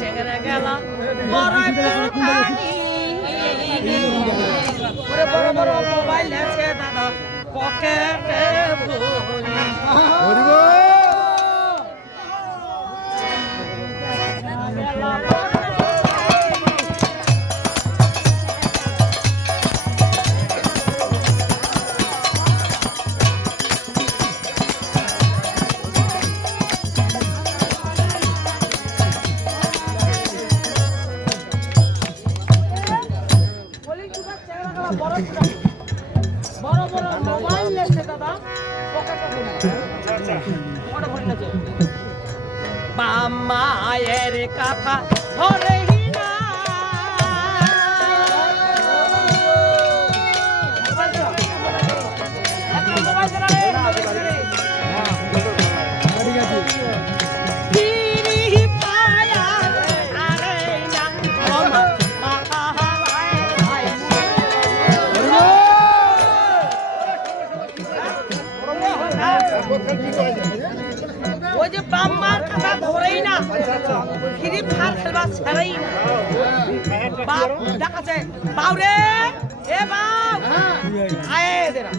চেহারা গেলা বড় বড় বড় মোবাইল আছে দাদা পকেটে ভরি বড় বড় মোবাইল আছে দাদা মায়ের কথা ধরে না ওই যে বাম্মার কথা ধরেই না ফ্রি ফায়ার খেলবা ছাড়াই না বাপ ডাকাছে বাউরে এ বাপ আয়ে দেরা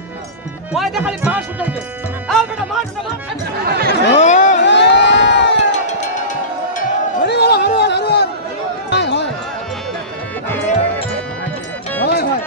ওই দে খালি মার শুটাইছে আ বেটা মার মার হরি বলো হরি হরি হয় হয় হয় হয়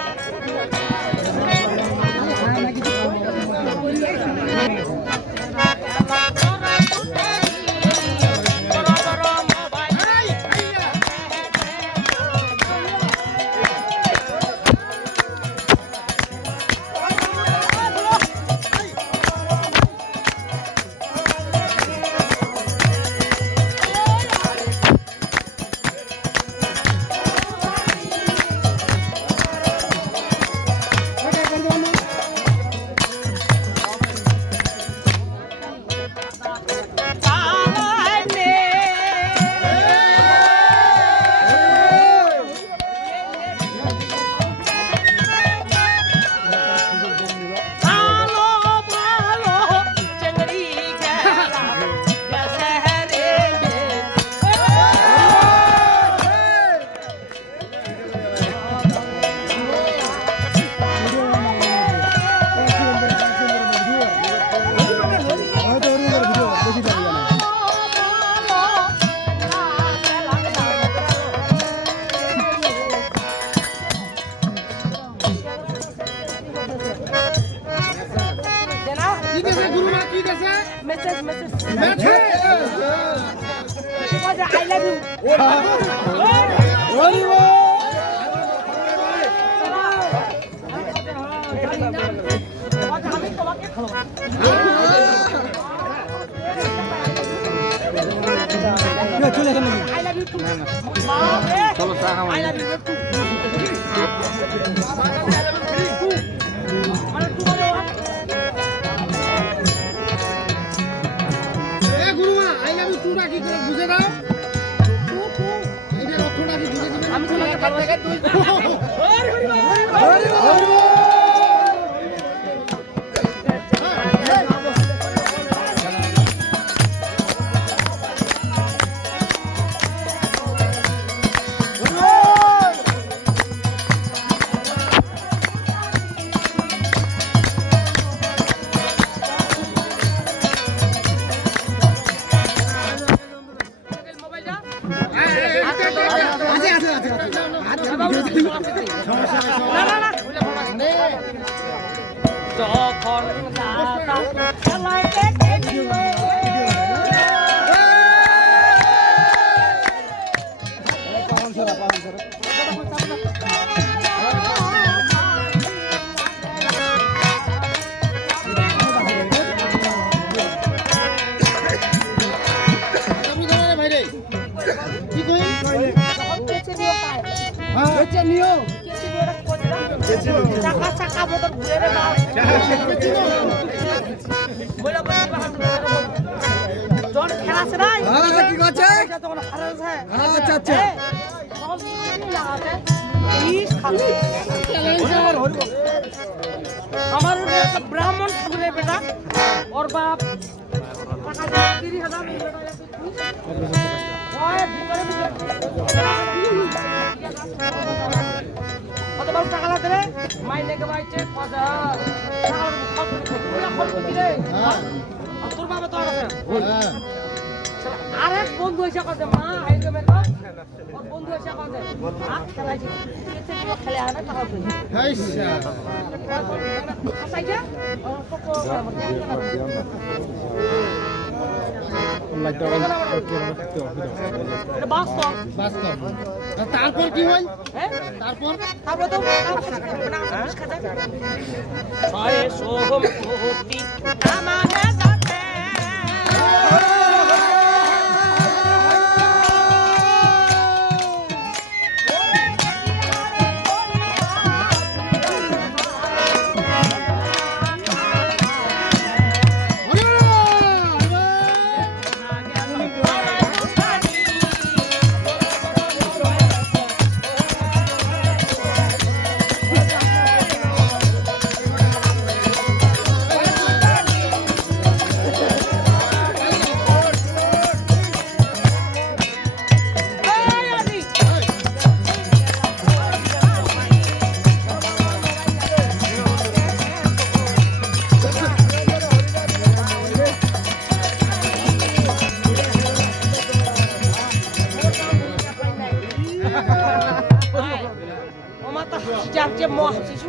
message message message I love you ওরে আমি তোমাকে চলে গেল আই লাভ ইউ চলো চা খাওয়া আই লাভ ইউ বুঝে দাও এইটা রক্ষণটা কি বুঝে দিবেন আমি তোমাকে ভালো লাগে তুই হরি হরি যখন দাদা খেলায় দেখে দিল চাকা চাকা বদল ঘুরে রে বাপ বলে জন খেলা আছে না ঠিক আছে তখন হারাছে আচ্ছা আচ্ছা তখন লাগাতে ইস খালি আমার একটা ব্রাহ্মণ ঠাকুরের বেটা ওর বাপ 30,000 ওই মাইনে কে বাইছে কথা তোর বাবা তো আছে আরেক বন্ধু এসে কথা মা আইলো মেলা ওর বন্ধু এসে কথা খেলাইছে খেলে আনা টাকা কই হাইসা খাসাইছে বাস্তব তারপর কি হয় তারপর তো ছয় সোহম কোটি আমাদের যাতে Mata, jangan cemooh, sih.